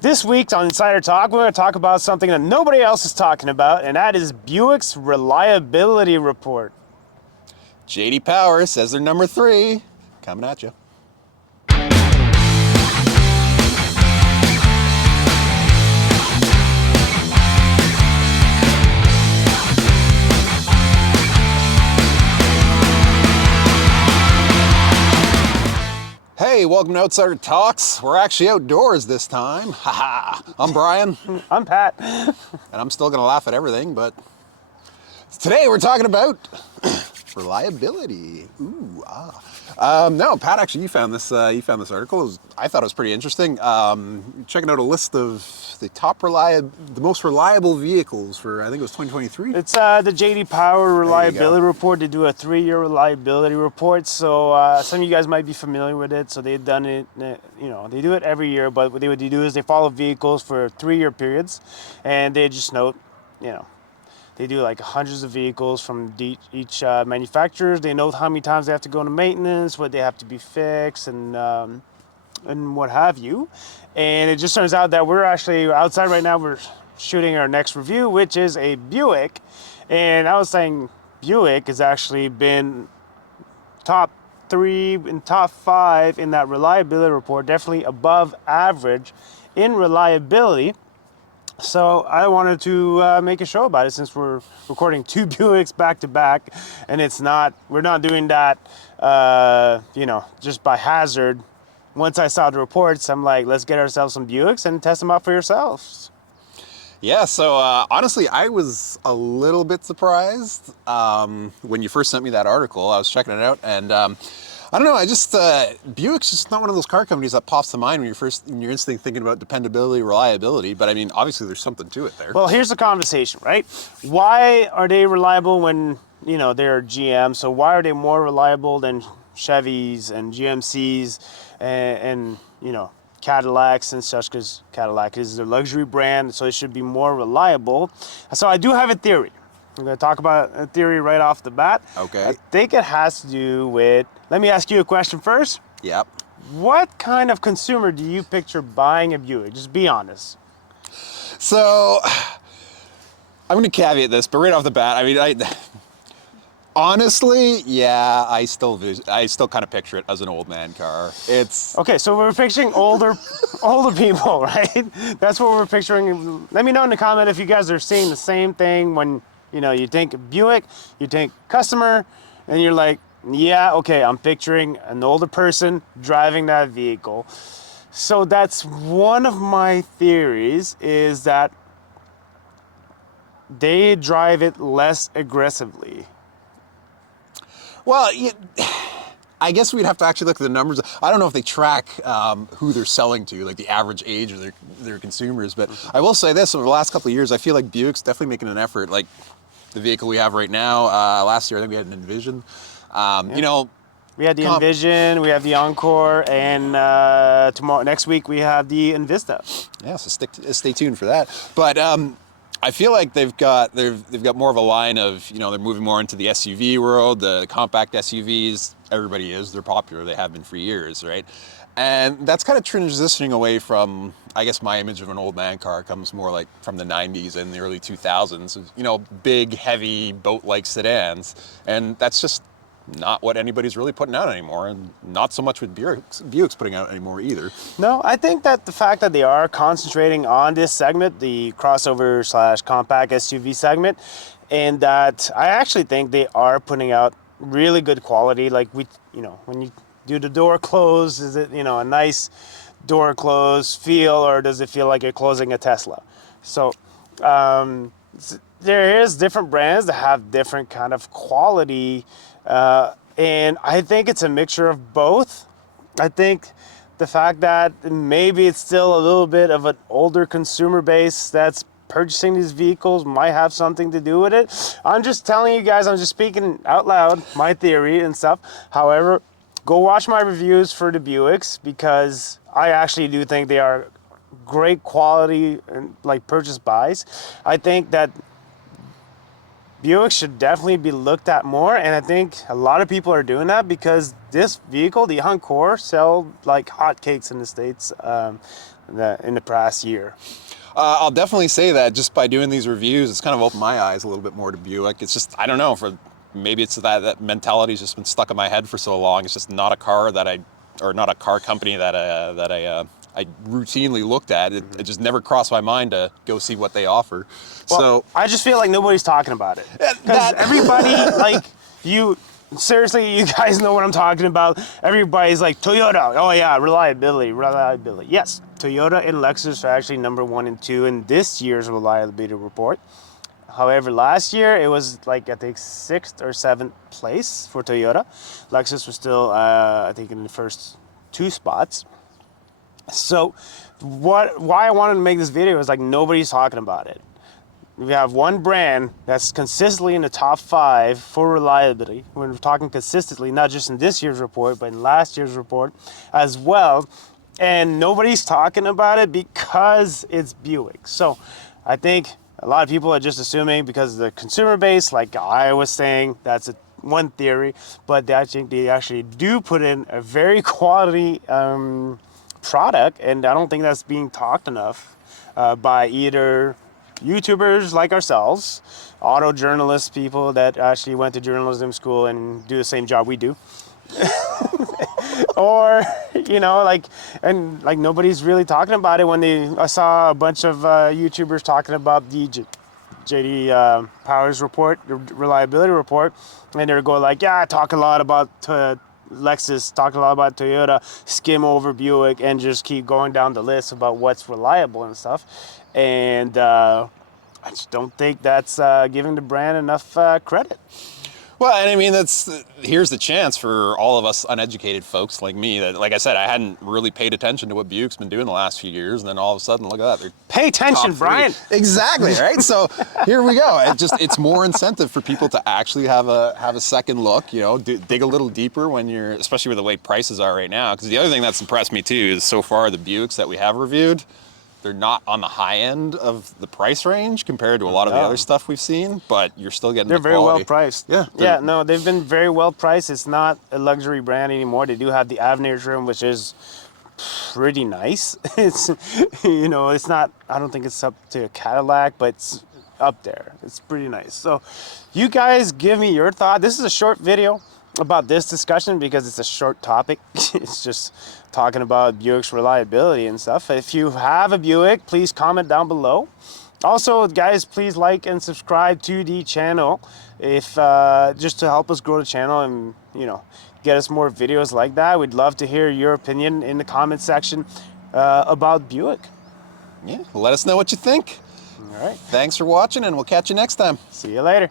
This week on Insider Talk, we're going to talk about something that nobody else is talking about, and that is Buick's reliability report. JD Power says they're number 3. Coming at you. Hey, welcome to Outsider Talks. We're actually outdoors this time. Haha. I'm Brian. I'm Pat. And I'm still going to laugh at everything, but today we're talking about reliability. Ooh, no, Pat, actually, you found this article. I thought it was pretty interesting. Checking out a list of the most reliable vehicles for, I think it was 2023. It's the JD Power reliability report. They do a 3-year reliability report. So some of you guys might be familiar with it. So they've done it, they do it every year. But what they do is they follow vehicles for 3-year periods, and they just note, they do like hundreds of vehicles from each manufacturer. They know how many times they have to go into maintenance, what they have to be fixed, and what have you. And it just turns out that we're actually outside right now. We're shooting our next review, which is a Buick. And I was saying Buick has actually been top 3 and top 5 in that reliability report, definitely above average in reliability. So I wanted to make a show about it since we're recording 2 Buicks back to back, and we're not doing that, just by hazard. Once I saw the reports, I'm like, let's get ourselves some Buicks and test them out for yourselves. Yeah, so honestly, I was a little bit surprised when you first sent me that article. I was checking it out, and I don't know, Buick's just not one of those car companies that pops to mind when you're instantly thinking about dependability, reliability, but I mean, obviously there's something to it there. Well, here's the conversation, right? Why are they reliable when, they're GM? So why are they more reliable than Chevys and GMCs and Cadillacs and such? Because Cadillac is a luxury brand, so it should be more reliable. So I do have a theory. I'm going to talk about a theory right off the bat. Okay. I think it has to do with, let me ask you a question first. Yep. What kind of consumer do you picture buying a Buick? Just be honest. So, I'm going to caveat this, but right off the bat, I mean, honestly, yeah, I still kind of picture it as an old man car. It's okay. So we're picturing older people, right? That's what we're picturing. Let me know in the comment if you guys are seeing the same thing when you think Buick, you think customer, and you're like, yeah, okay, I'm picturing an older person driving that vehicle. So that's one of my theories, is that they drive it less aggressively. Well, I guess we'd have to actually look at the numbers. I don't know if they track who they're selling to, like the average age of their consumers. But I will say this, over the last couple of years, I feel like Buick's definitely making an effort. Like the vehicle we have right now, last year I think we had an Envision. We had the Envision, we have the Encore, and next week we have the Envista. Yeah, so stay tuned for that. But I feel like they've got more of a line of, they're moving more into the SUV world, the compact SUVs. Everybody is. They're popular. They have been for years, right? And that's kind of transitioning away from, I guess my image of an old man car comes more like from the 90s and the early 2000s, big, heavy, boat-like sedans. And that's just not what anybody's really putting out anymore, and not so much with Buick's putting out anymore either. No, I think that the fact that they are concentrating on this segment, the crossover / compact SUV segment, and that I actually think they are putting out really good quality. Like when you do the door close, is it a nice door close feel, or does it feel like you're closing a Tesla? So there is different brands that have different kind of quality. And I think it's a mixture of both. I think the fact that maybe it's still a little bit of an older consumer base that's purchasing these vehicles might have something to do with it. I'm just telling you guys, I'm just speaking out loud, my theory and stuff. However, go watch my reviews for the Buicks, because I actually do think they are great quality and like purchase buys. I think that Buick should definitely be looked at more, and I think a lot of people are doing that because this vehicle, the Encore, sell like hotcakes in the States. in the past year? I'll definitely say that just by doing these reviews, it's kind of opened my eyes a little bit more to Buick. It's just, I don't know, maybe it's that mentality's just been stuck in my head for so long. It's just not a car or not a car company that I routinely looked at. It just never crossed my mind to go see what they offer. Well, So I just feel like nobody's talking about it. Because everybody, like, seriously, you guys know what I'm talking about. Everybody's like, Toyota, oh yeah, reliability. Yes, Toyota and Lexus are actually number 1 and 2 in this year's reliability report. However, last year it was like, I think, 6th or 7th place for Toyota. Lexus was still, I think, in the first 2 spots. So why I wanted to make this video is like nobody's talking about it. We have one brand that's consistently in the top 5 for reliability. We're talking consistently, not just in this year's report, but in last year's report as well. And nobody's talking about it because it's Buick. So I think a lot of people are just assuming because of the consumer base, like I was saying, that's one theory, but they actually do put in a very quality product, and I don't think that's being talked enough by either YouTubers like ourselves, auto journalists, people that actually went to journalism school and do the same job we do. Or, like nobody's really talking about it. I saw a bunch of YouTubers talking about the JD Powers report, the reliability report, and they were going like, yeah, I talk a lot about Lexus, talk a lot about Toyota, skim over Buick, and just keep going down the list about what's reliable and stuff. And I just don't think that's giving the brand enough credit. Well, and I mean, here's the chance for all of us uneducated folks like me that, like I said, I hadn't really paid attention to what Buick's been doing the last few years, and then all of a sudden, look at that. Pay attention, Brian. Exactly, right? So here we go. It's more incentive for people to actually have a second look, dig a little deeper especially with the way prices are right now. Because the other thing that's impressed me too is so far the Buicks that we have reviewed, they're not on the high end of the price range compared to a lot of the other stuff we've seen, but you're still getting They're the very quality. well priced. Yeah. No, they've been very well priced. It's not a luxury brand anymore. They do have the Avenir trim, which is pretty nice. It's not, I don't think it's up to a Cadillac, but it's up there. It's pretty nice. So you guys give me your thought. This is a short video about this discussion because it's a short topic. It's just talking about Buick's reliability and stuff. If you have a Buick, please comment down below. Also, guys, please like and subscribe to the channel if just to help us grow the channel and get us more videos like that. We'd love to hear your opinion in the comment section about Buick. Yeah, let us know what you think. All right. Thanks for watching, and we'll catch you next time. See you later.